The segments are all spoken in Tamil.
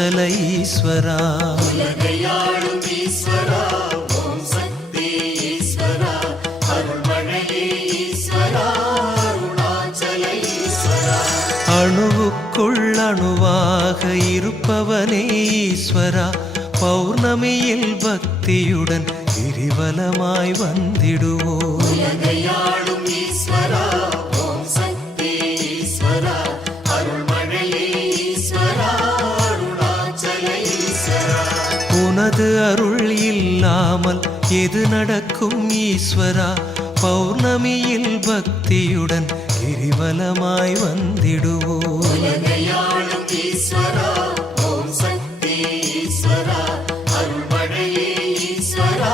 அருணாச்சல ஈஸ்வரா உலகையாளும் ஈஸ்வரா ஓம் சக்தி ஈஸ்வரா அருள்மழையே ஈஸ்வரா அருணாச்சல ஈஸ்வரா அணுவுக்குள் அணுவாக இருப்பவனே ஈஸ்வரா பௌர்ணமியில் பக்தியுடன் கிரிவலமாய் வந்திடுவோம் உலகையாளும் ஈஸ்வரா ஓம் சக்தி ஈஸ்வரா அருள்மழையே ஈஸ்வரா அருணாச்சல ஈஸ்வரா உனது அருள் இல்லாமல் எது நடக்கும் ஈஸ்வரா பௌர்ணமியில் பக்தியுடன் கிரிவலமாய் வந்திடுவோம் உலகையாளும் ஈஸ்வரா ஓம் சக்தி ஈஸ்வரா அருள்மழையே ஈஸ்வரா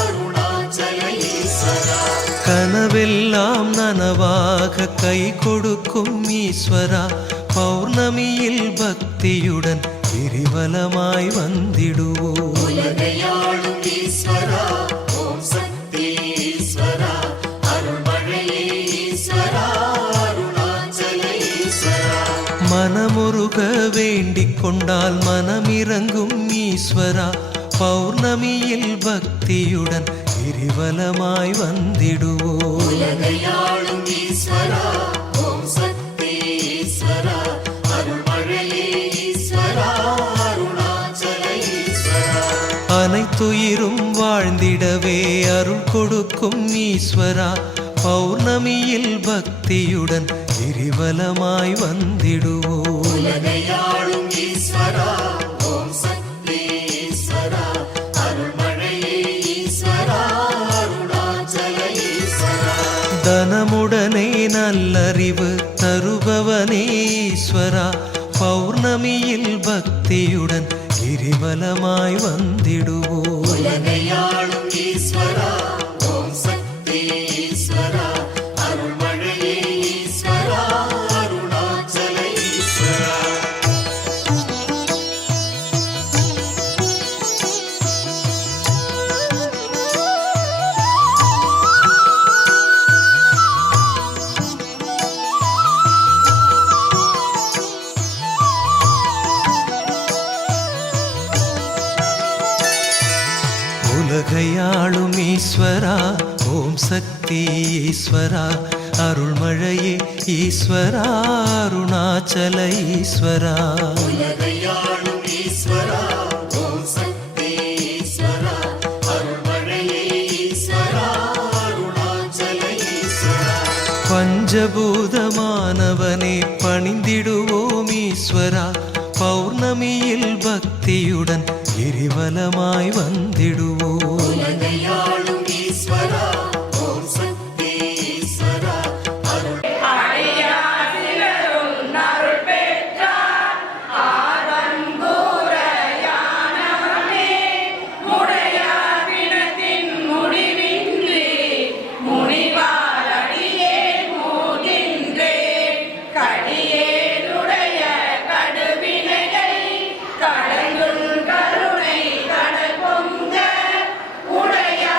அருணாச்சல ஈஸ்வரா கனவெல்லாம் நனவாக கை கொடுக்கும் ஈஸ்வரா பௌர்ணமியில் பக்தியுடன் கிரிவலமாய் வந்திடுவோம் உலகையாளும் ஈஸ்வரா ஓம் சக்தி ஈஸ்வரா அருள்மழையே ஈஸ்வரா அருணாச்சல ஈஸ்வரா மனமுருக வேண்டிக் கொண்டால் மனமிறங்கும் ஈஸ்வரா பௌர்ணமியில் பக்தியுடன் கிரிவலமாய் வந்திடுவோம் உலகையாளும் ஈஸ்வரா ஓம் சக்தி ஈஸ்வரா அருள்மழையே ஈஸ்வரா அருணாச்சல ஈஸ்வரா அனைத்துயிரும் வாழ்ந்திடவே அருள் கொடுக்கும் ஈஸ்வரா பௌர்ணமியில் பக்தியுடன் கிரிவலமாய் வந்திடுவோம் உலகையாளும் ஈஸ்வரா ஓம் சக்தி ஈஸ்வரா அருள்மழையே ஈஸ்வரா அருணாச்சல ஈஸ்வரா தனமுடனே நல்லறிவு தருபவனே ஈஸ்வரா பௌர்ணமியில் பக்தியுடன் கிரிவலமாய் வந்திடுவோம் உலகையாளும் ஈஸ்வரா ஓம் சக்தி ஈஸ்வரா அருள்மழையே ஈஸ்வரா அருணாச்சல ஈஸ்வரா உலகையாளும் ஈஸ்வரா ஓம் சக்தி ஈஸ்வரா அருள்மழையே ஈஸ்வரா அருணாச்சல ஈஸ்வரா உலகையாளும் ஈஸ்வரா ஓம் சக்தி ஈஸ்வரா அருள்மழையே ஈஸ்வரா அருணாச்சல ஈஸ்வரா பஞ்சபூதமானவனே பணிந்திடுவோம் ஈஸ்வரா பௌர்ணமியில் பக்தியுடன் கிரிவலமாய் வந்திடுவோம் உலகையாளும் ஈஸ்வரா ஓம் சக்தி ஈஸ்வரா அருள் கடந்துள் கருணை கடல் பொங்க உடையா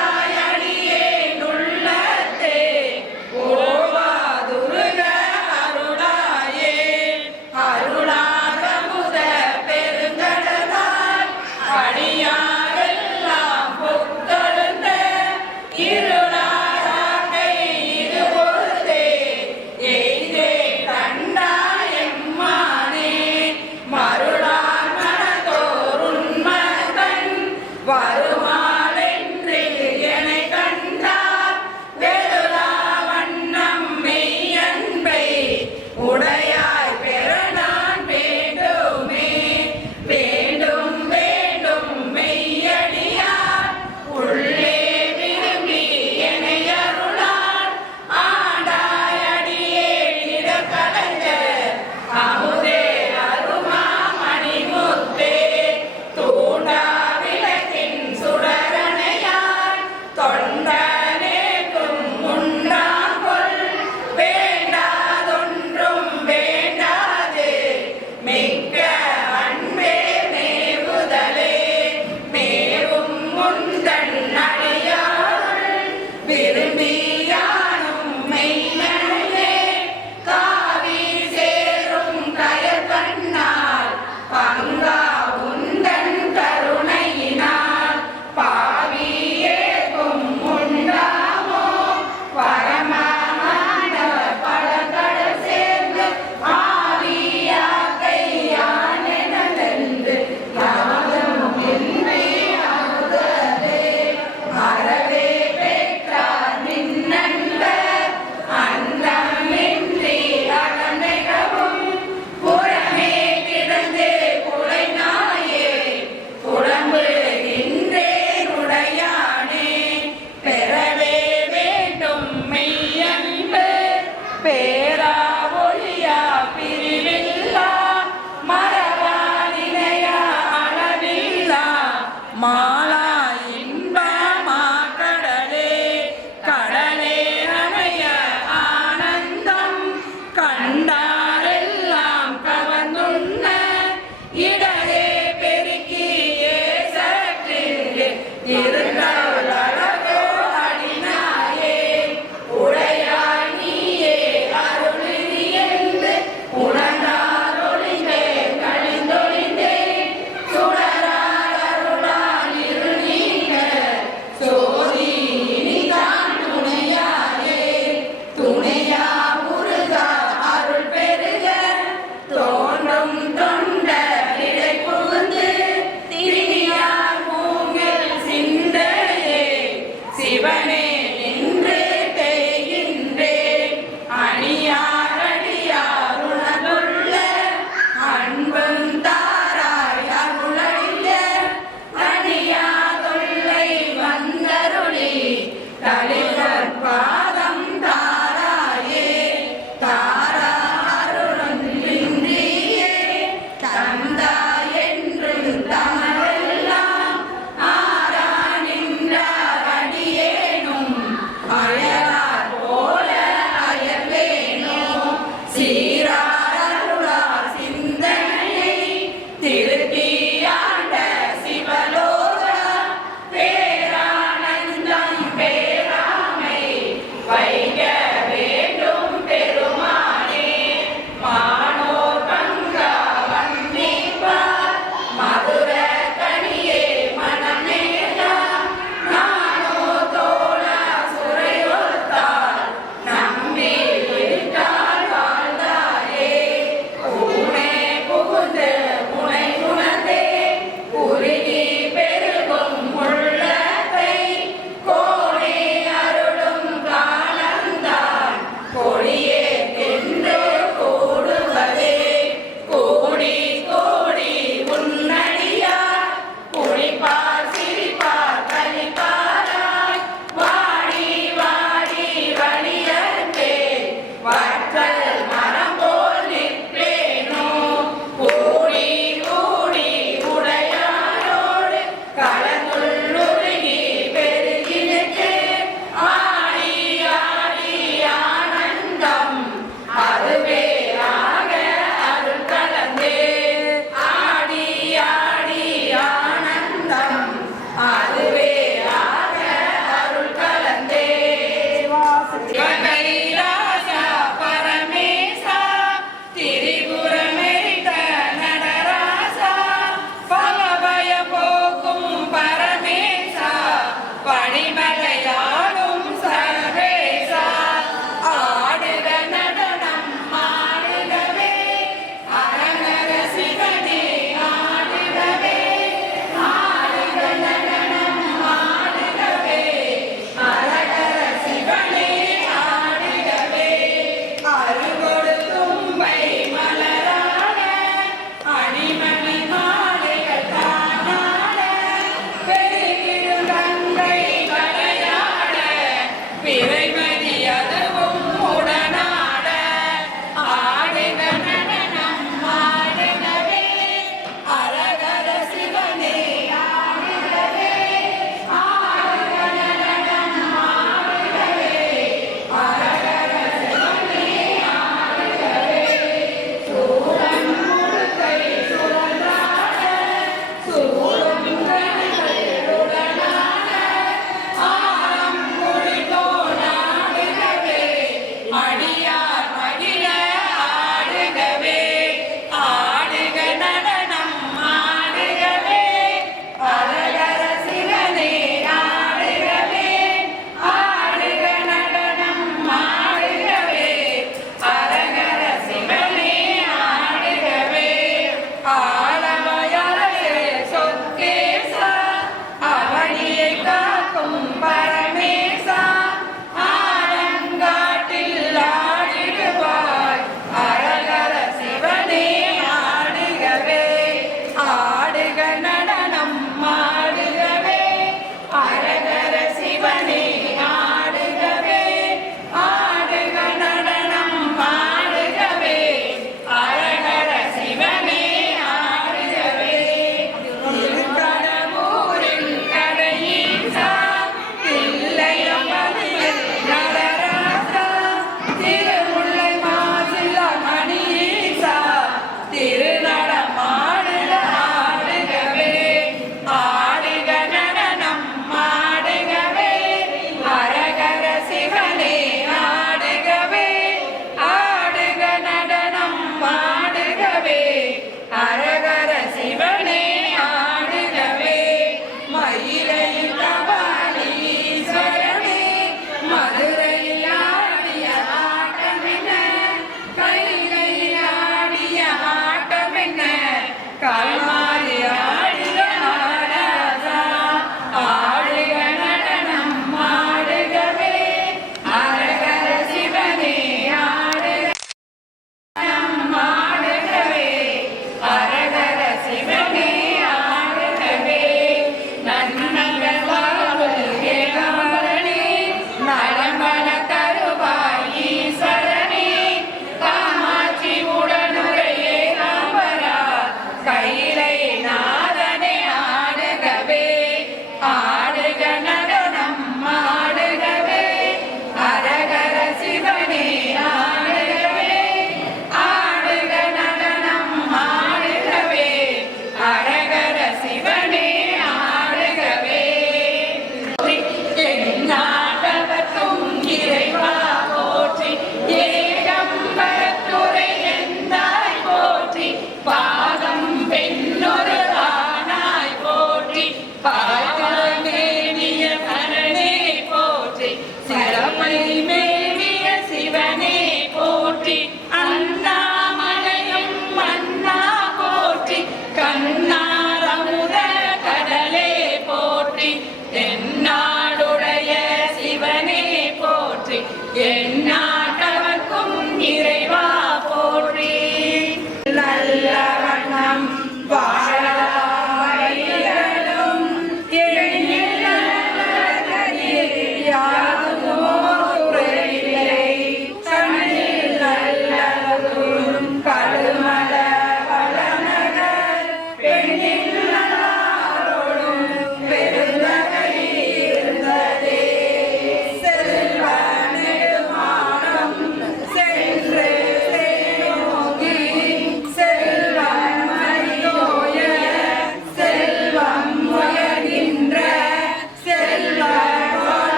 மாலா இன்பமா கடலே கடலே அமைய ஆனந்தம் கண்டாரெல்லாம் கவர்ந்துண்ண இடரே பெருக்கியே சற்றிலே இருந்தாள் அழகோ அடினாயே உடையாய் நீயே அருளினி என்று உணர்ந்தார் ஒளிந்தே கழிந்தொழிந்தே சுடரால் அருளால்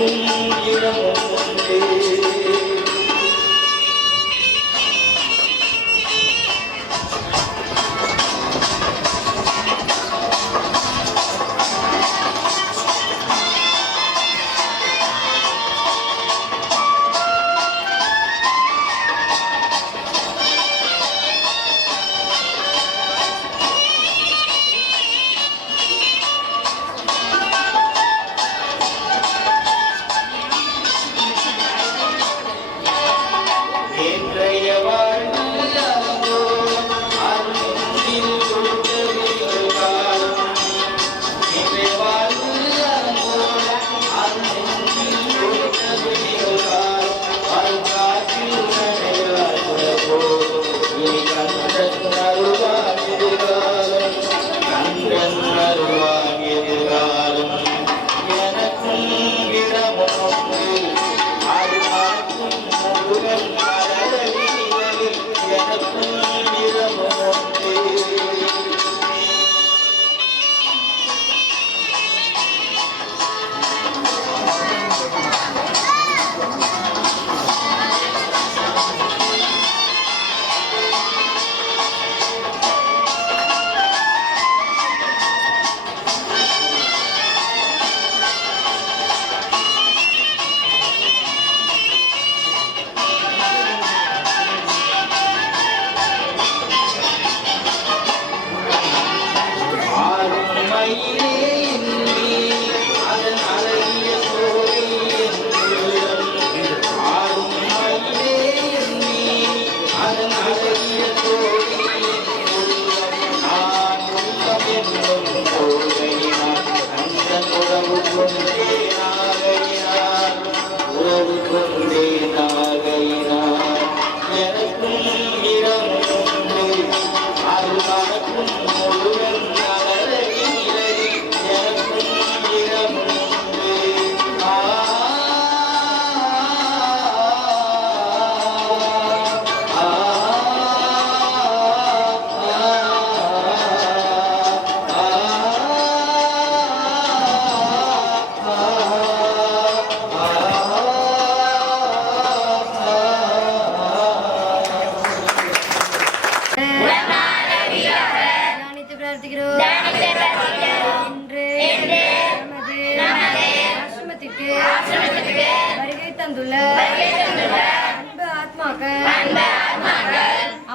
எனக்கும் இடமும் உண்டு.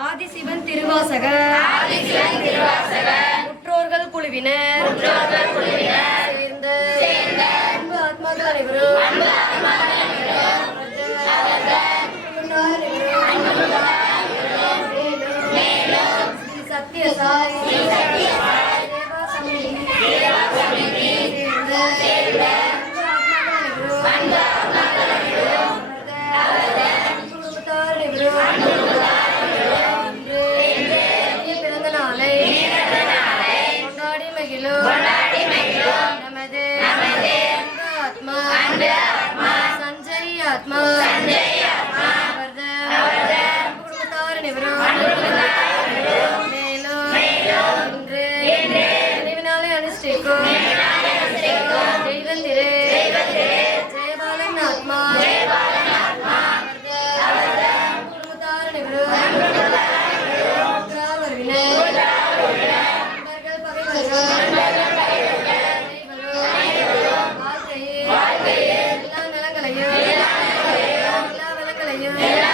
ஆதிசிவன் திருவாசகர் முற்றோர்கள் குழுவினர் சேர்ந்த அன்பு ஆத்மாக்கள் அனைவரும் சத்திய சாய் பிறந்த நாளை கொண்டாடி மகிழும் நமது ஆத்மா சஞ்சய் ஆத்மா குடும்பத்தார் அனைவரும் மேலும் இன்று நினைவு நாளை அனுஷ்டிக்கும் தெய்வந்திரே ஜெயபாலன் ஆத்மா குடும்பத்தார் அனைவரும் எல்லா நலங்களையும் எல்லா வளங்களையும் எல்லா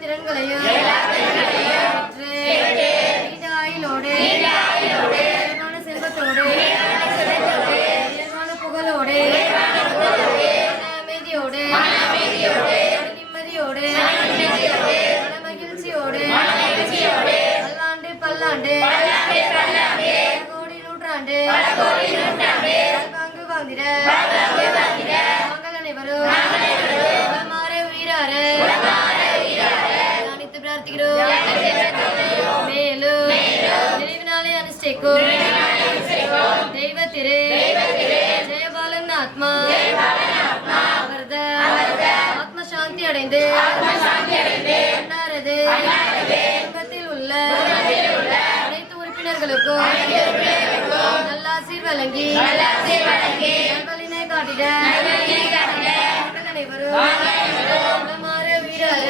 திறன்களையும் ஆயுளோடு செல்வத்தோடு புகழோடு அமைதியோடு நிம்மதியோடு மகிழ்ச்சியோடு பல்லாண்டு கோடி நூற்றாண்டு பங்கு வாங்கிட நாங்கள் அனைவரும் மாற உயிரார அனைத்து பிரார்த்திக்கிறோம். மேலும் நினைவு நாளை அனுஷ்டிக்கும் தெய்வ திரு ஜெயபாலன் ஆத்மா அவரது ஆத்ம சாந்தி அடைந்து அன்னாரது குடும்பத்தில் உள்ள அனைத்து உறுப்பினர்களுக்கும் நல்லாசீர் வழங்கி நல்வழினை காட்டிட மக்கள் அனைவரும் உளமாற வீடார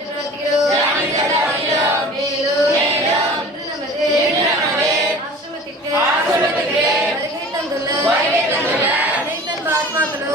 பிரார்த்திக்கிறோம். மேலும் இன்று நமது ஆசிரமத்திற்கு வருகை தந்துள்ள அனைத்து ஆத்மாக்களும்